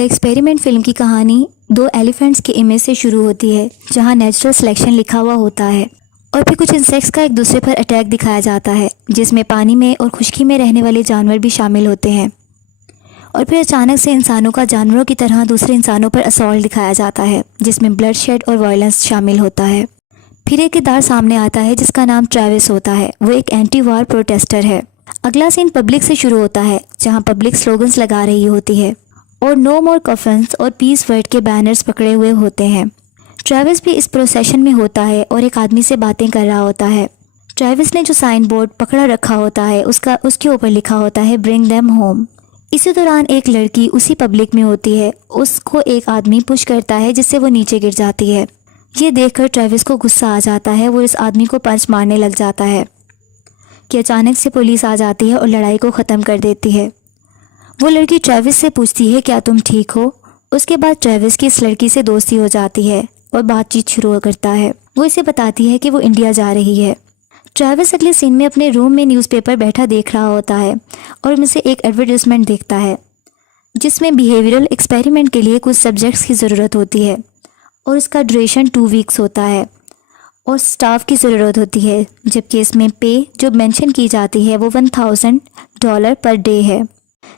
The experiment film की कहानी दो एलिफेंट्स के इमेज से शुरू होती है, जहां नेचुरल सिलेक्शन लिखा हुआ होता है और फिर कुछ इंसेक्ट्स का एक दूसरे पर अटैक दिखाया जाता है, जिसमें पानी में और खुश्की में रहने वाले जानवर भी शामिल होते हैं। और फिर अचानक से इंसानों का जानवरों की तरह दूसरे इंसानों पर असॉल्ट दिखाया जाता है, जिसमें ब्लड शेड और वायलेंस शामिल होता है। फिर एक किरदार सामने आता है जिसका नाम ट्रेविस होता है। वो एक एंटी वार प्रोटेस्टर है। अगला सीन पब्लिक से शुरू होता है, जहां पब्लिक स्लोगन्स लगा रही होती है और नो मोर कफन्स और पीस वर्ड के बैनर्स पकड़े हुए होते हैं। ट्रेविस भी इस प्रोसेशन में होता है और एक आदमी से बातें कर रहा होता है। ट्रेविस ने जो साइन बोर्ड पकड़ा रखा होता है उसके ऊपर लिखा होता है ब्रिंग देम होम। इसी दौरान एक लड़की उसी पब्लिक में होती है। उसको एक आदमी पुश करता है जिससे वो नीचे गिर जाती है। ये देखकर ट्रेविस को गुस्सा आ जाता है। वो इस आदमी को पंच मारने लग जाता है कि अचानक से पुलिस आ जाती है और लड़ाई को ख़त्म कर देती है। वो लड़की ट्रेविस से पूछती है क्या तुम ठीक हो। उसके बाद ट्रेविस की इस लड़की से दोस्ती हो जाती है और बातचीत शुरू करता है। वो इसे बताती है कि वो इंडिया जा रही है। ट्रेविस अगले सीन में अपने रूम में न्यूज़पेपर बैठा देख रहा होता है और उनमें से एक एडवर्टाइजमेंट देखता है जिसमें बिहेवियरल एक्सपेरिमेंट के लिए कुछ सब्जेक्ट्स की ज़रूरत होती है और इसका ड्यूरेशन 2 वीक्स होता है और स्टाफ की ज़रूरत होती है, जबकि इसमें पे जो मेंशन की जाती है वो $1000 पर डे है।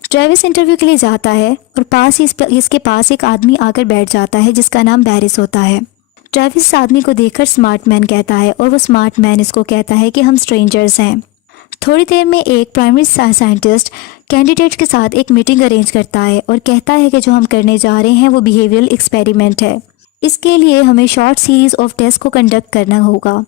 ट्रेविस इंटरव्यू के लिए जाता है और पास ही इसके पास एक आदमी आकर बैठ जाता है जिसका नाम बैरिस होता है। ट्रेविस इस आदमी को देखकर स्मार्ट मैन कहता है और वो स्मार्ट मैन इसको कहता है कि हम स्ट्रेंजर्स हैं। थोड़ी देर में एक प्राइमरी साइंटिस्ट कैंडिडेट के साथ एक मीटिंग अरेंज करता है और कहता है कि जो हम करने जा रहे हैं वो बिहेवियरल एक्सपेरिमेंट है। इसके लिए हमें शॉर्ट सीरीज़ ऑफ टेस्ट को कंडक्ट करना होगा।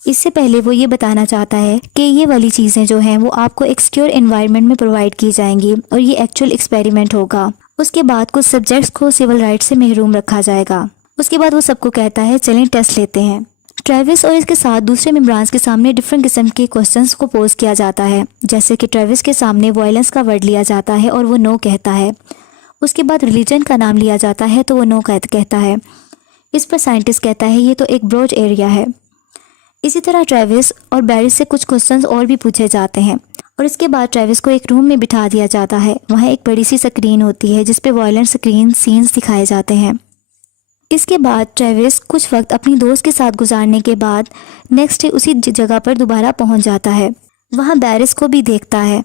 इससे पहले वो ये बताना चाहता है कि ये वाली चीज़ें जो हैं वो आपको एक सिक्योर एनवायरनमेंट में प्रोवाइड की जाएंगी और ये एक्चुअल एक्सपेरिमेंट होगा। उसके बाद कुछ सब्जेक्ट्स को सिविल राइट्स से महरूम रखा जाएगा। उसके बाद वो सबको कहता है चलें टेस्ट लेते हैं। ट्रेविस और इसके साथ दूसरे मेंबर्स के सामने डिफरेंट किस्म के क्वेश्चंस को पोज किया जाता है, जैसे कि ट्रेविस के सामने वायलेंस का वर्ड लिया जाता है और वो नो कहता है। उसके बाद रिलीजन का नाम लिया जाता है तो वो नो कहता है। इस पर साइंटिस्ट कहता है ये तो एक ब्रॉड एरिया है। इसी तरह ट्रेविस और बैरिस से कुछ क्वेश्चंस और भी पूछे जाते हैं और इसके बाद ट्रेविस को एक रूम में बिठा दिया जाता है। वहाँ एक बड़ी सी स्क्रीन होती है जिस पे वायलेंट स्क्रीन सीन्स दिखाए जाते हैं। इसके बाद ट्रेविस कुछ वक्त अपनी दोस्त के साथ गुजारने के बाद नेक्स्ट डे उसी जगह पर दोबारा पहुँच जाता है। वहाँ बैरिस को भी देखता है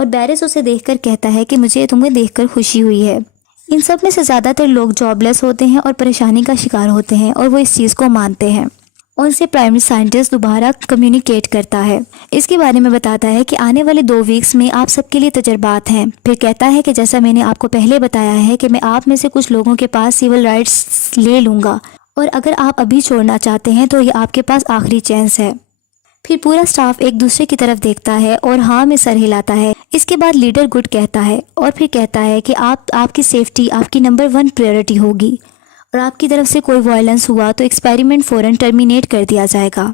और बैरिस उसे देखकर कहता है कि मुझे तुम्हें देखकर खुशी हुई है। इन सब में से ज़्यादातर लोग जॉबलेस होते हैं और परेशानी का शिकार होते हैं और वो इस चीज़ को मानते हैं। उनसे प्राइमरी साइंटिस्ट दोबारा कम्युनिकेट करता है। इसके बारे में बताता है कि आने वाले 2 वीक्स में आप सबके लिए तजर्बात हैं। फिर कहता है कि जैसा मैंने आपको पहले बताया है कि मैं आप में से कुछ लोगों के पास सिविल राइट्स ले लूँगा और अगर आप अभी छोड़ना चाहते हैं तो ये आपके पास आखिरी चांस है। फिर पूरा स्टाफ एक दूसरे की तरफ देखता है और हाँ में सर हिलाता है। इसके बाद लीडर गुड कहता है और फिर कहता है कि आपकी सेफ्टी आपकी नंबर 1 प्रायोरिटी होगी और आपकी तरफ से कोई वायलेंस हुआ तो एक्सपेरिमेंट फ़ौरन टर्मिनेट कर दिया जाएगा।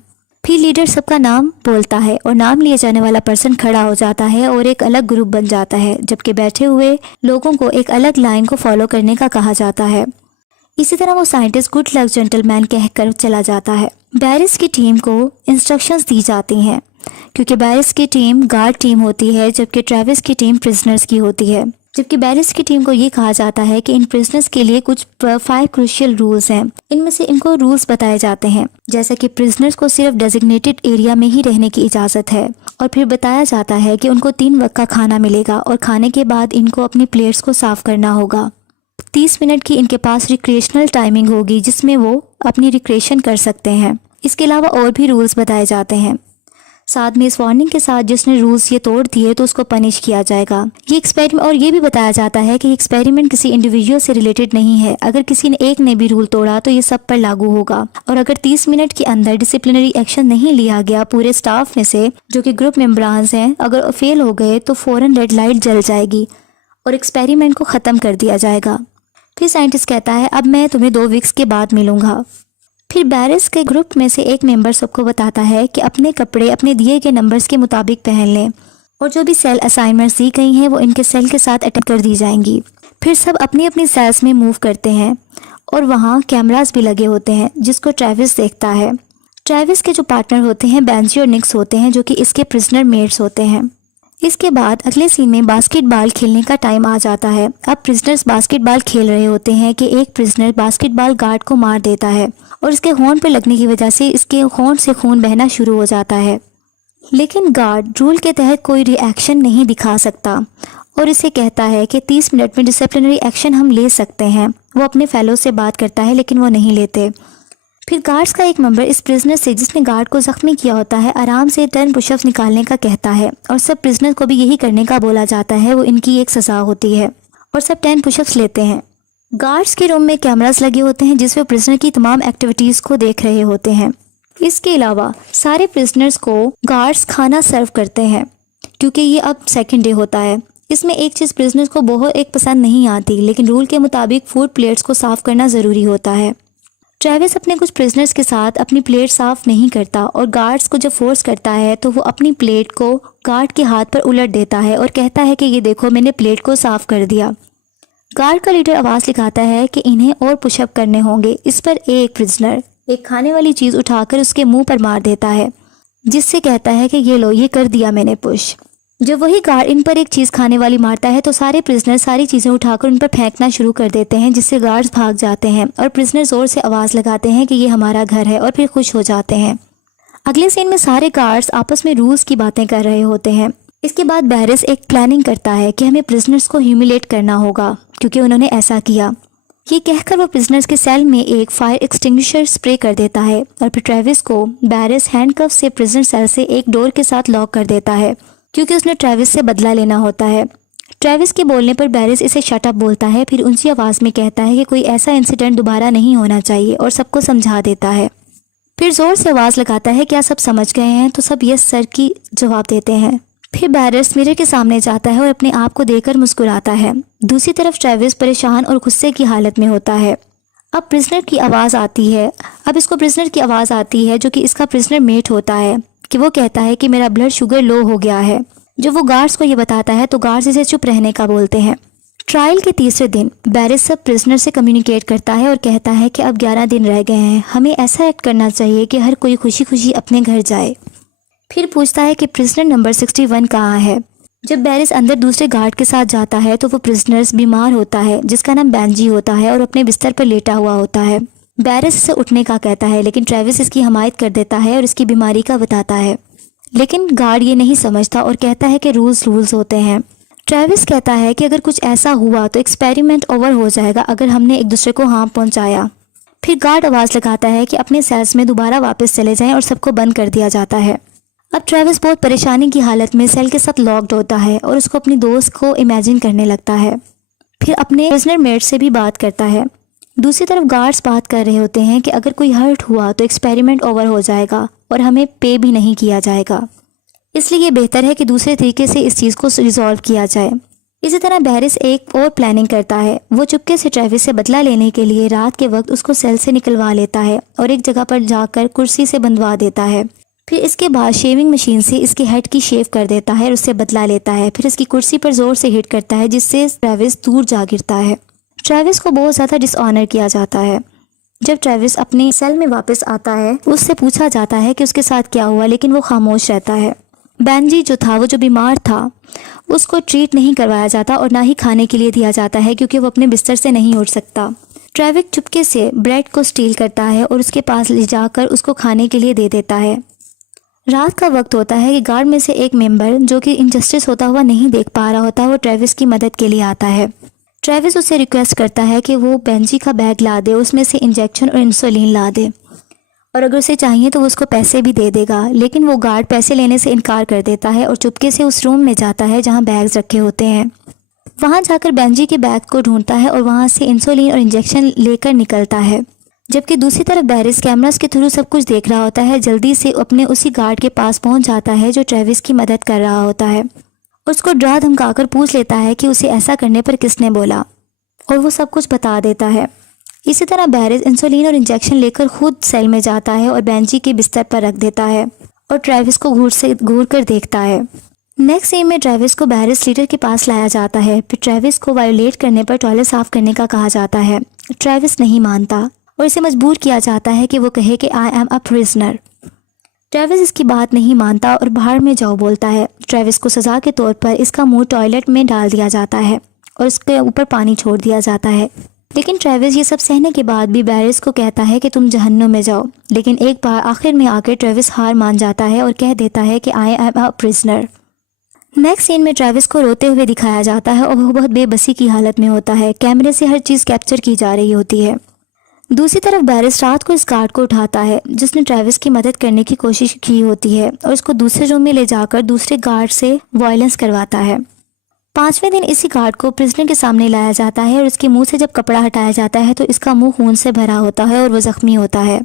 फिर लीडर सबका नाम बोलता है और नाम लिए जाने वाला पर्सन खड़ा हो जाता है और एक अलग ग्रुप बन जाता है, जबकि बैठे हुए लोगों को एक अलग लाइन को फॉलो करने का कहा जाता है। इसी तरह वो साइंटिस्ट गुड लक जेंटलमैन कहकर चला जाता है। बैरिस की टीम को इंस्ट्रक्शंस दी जाती हैं क्योंकि बैरिस की टीम गार्ड टीम होती है जबकि ट्रेविस की टीम प्रिजनर्स की होती है। जबकि बैरिस की टीम को ये कहा जाता है कि इन प्रिजनर्स के लिए कुछ 5 क्रूशियल रूल्स हैं। इनमें से इनको रूल्स बताए जाते हैं, जैसा कि प्रिजनर्स को सिर्फ डेजिग्नेटेड एरिया में ही रहने की इजाज़त है और फिर बताया जाता है कि उनको 3 वक्त का खाना मिलेगा और खाने के बाद इनको अपनी प्लेट्स को साफ करना होगा। 30 मिनट की इनके पास रिक्रिएशनल टाइमिंग होगी जिसमें वो अपनी रिक्रिएशन कर सकते हैं। इसके अलावा और भी रूल्स बताए जाते हैं। साथ में इस वार्निंग के साथ जिसने रूल्स ये तोड़ दिए तो उसको पनिश किया जाएगा। ये एक्सपेरिमेंट और ये भी बताया जाता है कि एक्सपेरिमेंट किसी इंडिविजुअल से रिलेटेड नहीं है। अगर किसी ने एक ने भी रूल तोड़ा तो ये सब पर लागू होगा और अगर 30 मिनट के अंदर डिसिप्लिनरी एक्शन नहीं लिया गया पूरे स्टाफ में से जो कि ग्रुप मेंबर्स हैं, अगर फेल हो गए तो फ़ौरन रेड लाइट जल जाएगी और एक्सपेरिमेंट को ख़त्म कर दिया जाएगा। फिर साइंटिस्ट कहता है अब मैं तुम्हें 2 वीक्स के बाद मिलूंगा। फिर बैरिस के ग्रुप में से एक मेंबर सबको बताता है कि अपने कपड़े अपने दिए गए नंबर्स के मुताबिक पहन लें और जो भी सेल असाइनमेंट्स दी गई हैं वो इनके सेल के साथ अटैच कर दी जाएंगी। फिर सब अपनी अपनी सेल्स में मूव करते हैं और वहाँ कैमरास भी लगे होते हैं जिसको ट्रेविस देखता है। ट्रेविस के जो पार्टनर होते हैं बेंजी और निक्स होते हैं जो कि इसके प्रिजनर मेट्स होते हैं। इसके बाद अगले सीन में बास्केटबॉल खेलने का टाइम आ जाता है। अब प्रिजनर्स बास्केटबॉल खेल रहे होते हैं कि एक प्रिजनर बास्केटबॉल गार्ड को मार देता है और इसके होंठ पर लगने की वजह से इसके होंठ से खून बहना शुरू हो जाता है। लेकिन गार्ड रूल के तहत कोई रिएक्शन नहीं दिखा सकता और इसे कहता है कि 30 मिनट में डिसिप्लिनरी एक्शन हम ले सकते हैं। वो अपने फेलो से बात करता है लेकिन वो नहीं लेते। फिर गार्ड्स का एक मेंबर इस प्रिजनर से जिसने गार्ड को जख्मी किया होता है आराम से 10 पुशअप्स निकालने का कहता है और सब प्रिजनर को भी यही करने का बोला जाता है। वो इनकी एक सज़ा होती है और सब 10 पुशअप्स लेते हैं। गार्ड्स के रूम में कैमरास लगे होते हैं जिसमें प्रिजनर की तमाम एक्टिविटीज़ को देख रहे होते हैं। इसके अलावा सारे प्रिजनर्स को गार्ड्स खाना सर्व करते हैं क्योंकि ये अब सेकेंड डे होता है। इसमें एक चीज़ प्रिजनर्स को बहुत एक पसंद नहीं आती, लेकिन रूल के मुताबिक फूड प्लेट्स को साफ़ करना ज़रूरी होता है। ट्रेविस अपने कुछ प्रिजनर्स के साथ अपनी प्लेट साफ़ नहीं करता और गार्ड्स को जब फोर्स करता है तो वो अपनी प्लेट को गार्ड के हाथ पर उलट देता है और कहता है कि ये देखो मैंने प्लेट को साफ़ कर दिया। गार्ड का लीडर आवाज़ लिखाता है कि इन्हें और पुशअप करने होंगे। इस पर एक प्रिजनर एक खाने वाली चीज़ उठाकर उसके मुंह पर मार देता है जिससे कहता है कि ये लो, ये कर दिया मैंने पुश। जब वही गार्ड इन पर एक चीज़ खाने वाली मारता है तो सारे प्रिजनर सारी चीज़ें उठाकर उन पर फेंकना शुरू कर देते हैं जिससे गार्ड्स भाग जाते हैं और प्रिजनर ज़ोर से आवाज़ लगाते हैं कि ये हमारा घर है और फिर खुश हो जाते हैं। अगले सीन में सारे गार्ड्स आपस में रूल्स की बातें कर रहे होते हैं। इसके बाद बैरिस एक प्लानिंग करता है कि हमें प्रिजनर्स को ह्यूमिलेट करना होगा क्योंकि उन्होंने ऐसा किया। ये कहकर वो प्रिजनर्स के सेल में एक फायर एक्सटिंग्विशर स्प्रे कर देता है और फिर ट्रेविस को बैरिस हैंडकफ से प्रिजनर सेल से एक डोर के साथ लॉक कर देता है क्योंकि उसने ट्रेविस से बदला लेना होता है। ट्रेविस के बोलने पर बैरिस इसे शट अप बोलता है, फिर ऊंची आवाज़ में कहता है कि कोई ऐसा इंसिडेंट दोबारा नहीं होना चाहिए और सबको समझा देता है। फिर ज़ोर से आवाज़ लगाता है क्या सब समझ गए हैं? तो सब यस सर की जवाब देते हैं। फिर बैरिस मिरर के सामने जाता है और अपने आप को देखकर मुस्कुराता है। दूसरी तरफ ट्रेविस परेशान और गुस्से की हालत में होता है। अब प्रिजनर की आवाज़ आती है। अब इसको प्रिजनर की आवाज़ आती है जो कि इसका प्रिजनर मेट होता है कि वो कहता है कि मेरा ब्लड शुगर लो हो गया है। जब वो गार्ड्स को ये बताता है तो गार्ड्स इसे चुप रहने का बोलते हैं। ट्रायल के तीसरे दिन बैरिस सब प्रिजनर से कम्युनिकेट करता है और कहता है कि अब 11 दिन रह गए हैं, हमें ऐसा एक्ट करना चाहिए कि हर कोई खुशी खुशी अपने घर जाए। फिर पूछता है कि प्रिजनर नंबर 61 कहाँ है। जब बैरिस अंदर दूसरे गार्ड के साथ जाता है तो वो प्रिजनर्स बीमार होता है जिसका नाम बेंजी होता है और अपने बिस्तर पर लेटा हुआ होता है। बैरिस इसे उठने का कहता है लेकिन ट्रेविस इसकी हमायत कर देता है और इसकी बीमारी का बताता है, लेकिन गार्ड ये नहीं समझता और कहता है कि रूल्स होते हैं। ट्रेविस कहता है कि अगर कुछ ऐसा हुआ तो एक्सपेरिमेंट ओवर हो जाएगा अगर हमने एक दूसरे को हार्म पहुंचाया। फिर गार्ड आवाज़ लगाता है कि अपने सेल्स में दोबारा वापस चले जाएं और सबको बंद कर दिया जाता है। अब ट्रेविस बहुत परेशानी की हालत में सेल के साथ लॉक्ड होता है और उसको अपनी दोस्त को इमेजिन करने लगता है। फिर अपने प्रिजनर मेट से भी बात करता है। दूसरी तरफ गार्ड्स बात कर रहे होते हैं कि अगर कोई हर्ट हुआ तो एक्सपेरिमेंट ओवर हो जाएगा और हमें पे भी नहीं किया जाएगा, इसलिए ये बेहतर है कि दूसरे तरीके से इस चीज़ को रिजॉल्व किया जाए। इसी तरह बैरिस एक और प्लानिंग करता है। वो चुपके से ट्रेविस से बदला लेने के लिए रात के वक्त उसको सेल से निकलवा लेता है और एक जगह पर जाकर कुर्सी से बंधवा देता है। फिर इसके बाद शेविंग मशीन से इसके हेड की शेव कर देता है और उससे बदला लेता है। फिर इसकी कुर्सी पर जोर से हिट करता है जिससे ट्रेविस दूर जा गिरता है। ट्रेविस को बहुत ज़्यादा डिसऑनर किया जाता है। जब ट्रेविस अपने सेल में वापस आता है उससे पूछा जाता है कि उसके साथ क्या हुआ, लेकिन वो खामोश रहता है। बेंजी जो था, वो जो बीमार था, उसको ट्रीट नहीं करवाया जाता और ना ही खाने के लिए दिया जाता है क्योंकि वो अपने बिस्तर से नहीं उठ सकता। ट्रेविस चुपके से ब्रेड को स्टील करता है और उसके पास ले जाकर उसको खाने के लिए दे देता है। रात का वक्त होता है कि गार्ड में से एक मेंबर जो कि इनजस्टिस होता हुआ नहीं देख पा रहा होता, वो ट्रेविस की मदद के लिए आता है। ट्रेविस उससे रिक्वेस्ट करता है कि वो बेंजी का बैग ला दे, उसमें से इंजेक्शन और इंसुलिन ला दे और अगर उसे चाहिए तो वो उसको पैसे भी दे देगा। लेकिन वो गार्ड पैसे लेने से इनकार कर देता है और चुपके से उस रूम में जाता है जहाँ बैग्स रखे होते हैं। वहाँ जाकर बेंजी के बैग को ढूंढता है और वहाँ से इंसुलिन और इंजेक्शन लेकर निकलता है। जबकि दूसरी तरफ बैरिस कैमरास के थ्रू सब कुछ देख रहा होता है। जल्दी से अपने उसी गार्ड के पास पहुँच जाता है जो ट्रेविस की मदद कर रहा होता है। उसको डरा धमकाकर पूछ लेता है कि उसे ऐसा करने पर किसने बोला और वो सब कुछ बता देता है। इसी तरह बैरिस इंसुलिन और इंजेक्शन लेकर खुद सेल में जाता है और बेंजी के बिस्तर पर रख देता है और ट्रेविस को घूर कर देखता है। नेक्स्ट सीन में ट्रेविस को बैरिस लीडर के पास लाया जाता है। फिर ट्रेविस को वायोलेट करने पर टॉयलेट साफ करने का कहा जाता है। ट्रेविस नहीं मानता और इसे मजबूर किया जाता है कि वो कहे कि I am a prisoner. Travis इसकी बात नहीं मानता और बाहर में जाओ बोलता है। ट्रेविस को सज़ा के तौर पर इसका मुंह टॉयलेट में डाल दिया जाता है और उसके ऊपर पानी छोड़ दिया जाता है। लेकिन ट्रेविस ये सब सहने के बाद भी बैरिस को कहता है कि तुम जहन्नुम में जाओ। लेकिन एक बार आखिर में आकर ट्रेविस हार मान जाता है और कह देता है कि I am a prisoner. Next scene में ट्रेविस को रोते हुए दिखाया जाता है और वो बहुत बेबसी की हालत में होता है। कैमरे से हर चीज़ कैप्चर की जा रही होती है। दूसरी तरफ बैरिस रात को इस गार्ड को उठाता है जिसने ट्रेविस की मदद करने की कोशिश की होती है और उसको दूसरे रूम में ले जाकर दूसरे गार्ड से वायलेंस करवाता है। 5वें दिन इसी गार्ड को प्रिजनर के सामने लाया जाता है और उसके मुंह से जब कपड़ा हटाया जाता है तो इसका मुंह खून से भरा होता है और वो जख्मी होता है।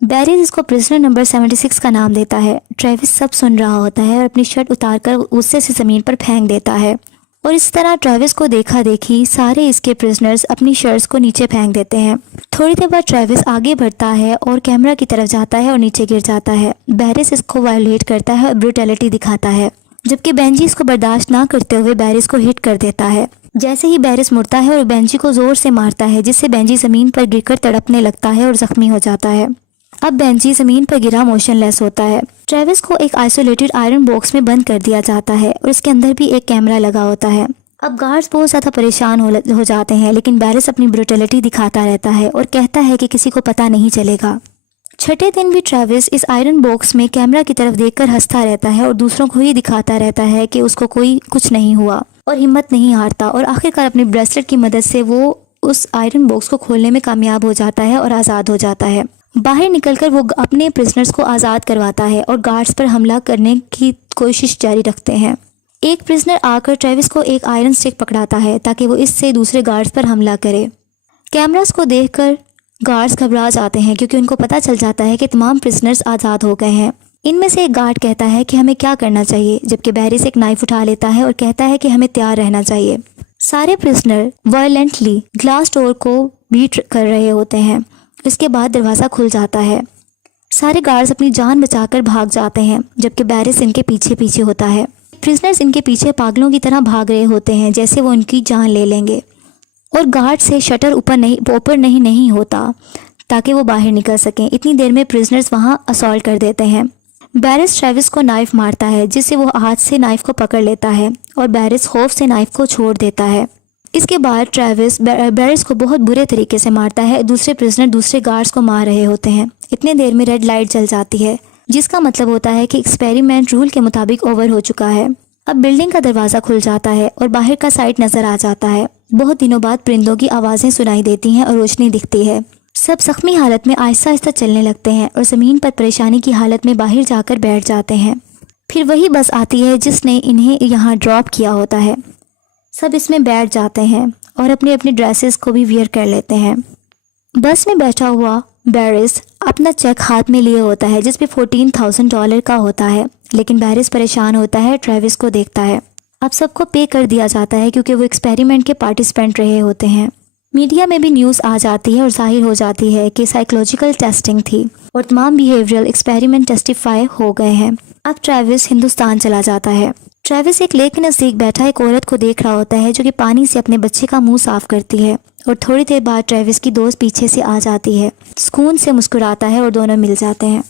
बैरिस इसको प्रिजनर नंबर 76 का नाम देता है। ट्रेविस सब सुन रहा होता है और अपनी शर्ट उतारकर गुस्से से ज़मीन पर फेंक देता है और इस तरह ट्रेविस को देखा देखी सारे इसके प्रिजनर्स अपनी शर्ट्स को नीचे फेंक देते हैं। थोड़ी देर बाद ट्रेविस आगे बढ़ता है और कैमरा की तरफ जाता है और नीचे गिर जाता है। बैरिस इसको वायलेट करता है और ब्रूटैलिटी दिखाता है, जबकि बेंजी इसको बर्दाश्त ना करते हुए बैरिस को हिट कर देता है। जैसे ही बैरिस मुड़ता है और बेंजी को जोर से मारता है जिससे बेंजी ज़मीन पर गिरकर तड़पने लगता है और ज़ख्मी हो जाता है। अब बेंजी ज़मीन पर गिरा मोशनलेस होता है। ट्रेविस को एक आइसोलेटेड आयरन बॉक्स में बंद कर दिया जाता है और उसके अंदर भी एक कैमरा लगा होता है। अब गार्ड्स बहुत ज़्यादा परेशान हो जाते हैं, लेकिन बैरिस अपनी ब्रूटैलिटी दिखाता रहता है और कहता है कि किसी को पता नहीं चलेगा। छठे दिन भी ट्रेविस इस आयरन बॉक्स में कैमरा की तरफ देखकर हंसता रहता है और दूसरों को ही दिखाता रहता है कि उसको कोई कुछ नहीं हुआ और हिम्मत नहीं हारता और आखिरकार अपनी ब्रेसलेट की मदद से वो उस आयरन बॉक्स को खोलने में कामयाब हो जाता है और आज़ाद हो जाता है। बाहर निकलकर वो अपने प्रिजनर्स को आज़ाद करवाता है और गार्ड्स पर हमला करने की कोशिश जारी रखते हैं। एक प्रिजनर आकर ट्रेविस को एक आयरन स्टिक पकड़ाता है ताकि वो इससे दूसरे गार्ड्स पर हमला करे। कैमरास को देखकर गार्ड्स घबरा जाते हैं क्योंकि उनको पता चल जाता है कि तमाम प्रिजनर्स आज़ाद हो गए हैं। इनमें से एक गार्ड कहता है कि हमें क्या करना चाहिए, जबकि बैरिस एक नाइफ उठा लेता है और कहता है कि हमें तैयार रहना चाहिए। सारे प्रिजनर वायलेंटली ग्लास डोर को बीट कर रहे होते हैं। इसके बाद दरवाज़ा खुल जाता है। सारे गार्ड्स अपनी जान बचाकर भाग जाते हैं, जबकि बैरिस इनके पीछे पीछे होता है। प्रिजनर्स इनके पीछे पागलों की तरह भाग रहे होते हैं जैसे वो उनकी जान ले लेंगे और गार्ड से शटर ऊपर नहीं होता ताकि वो बाहर निकल सकें। इतनी देर में प्रिजनर्स वहाँ असॉल्ट कर देते हैं। बैरिस ट्रेविस को नाइफ मारता है जिससे वो हाथ से नाइफ को पकड़ लेता है और बैरिस खौफ से नाइफ को छोड़ देता है। इसके बाद ट्रेविस बैरिस को बहुत बुरे तरीके से मारता है। दूसरे प्रिजनर दूसरे गार्ड्स को मार रहे होते हैं। इतने देर में रेड लाइट जल जाती है जिसका मतलब होता है कि एक्सपेरिमेंट रूल के मुताबिक ओवर हो चुका है। अब बिल्डिंग का दरवाज़ा खुल जाता है और बाहर का साइड नज़र आ जाता है। बहुत दिनों बाद परिंदों की आवाज़ें सुनाई देती हैं और रोशनी दिखती है। सब जख्मी हालत में आहिस्ता आहिस्ता चलने लगते हैं और ज़मीन पर परेशानी की हालत में बाहर जाकर बैठ जाते हैं। फिर वही बस आती है जिसने इन्हें यहाँ ड्रॉप किया होता है। सब इसमें बैठ जाते हैं और अपने अपने ड्रेसेस को भी वियर कर लेते हैं। बस में बैठा हुआ बैरिस अपना चेक हाथ में लिए होता है जिस पे $14,000 का होता है, लेकिन बैरिस परेशान होता है, ट्रेविस को देखता है। अब सबको पे कर दिया जाता है क्योंकि वो एक्सपेरिमेंट के पार्टिसिपेंट रहे होते हैं। मीडिया में भी न्यूज़ आ जाती है और जाहिर हो जाती है कि साइकोलॉजिकल टेस्टिंग थी और तमाम बिहेवियरल एक्सपेरिमेंट टेस्टिफाई हो गए हैं। अब ट्रेविस हिंदुस्तान चला जाता है। ट्रेविस एक लेक के नज़दीक बैठा एक औरत को देख रहा होता है जो कि पानी से अपने बच्चे का मुंह साफ करती है और थोड़ी देर बाद ट्रेविस की दोस्त पीछे से आ जाती है, सुकून से मुस्कुराता है और दोनों मिल जाते हैं।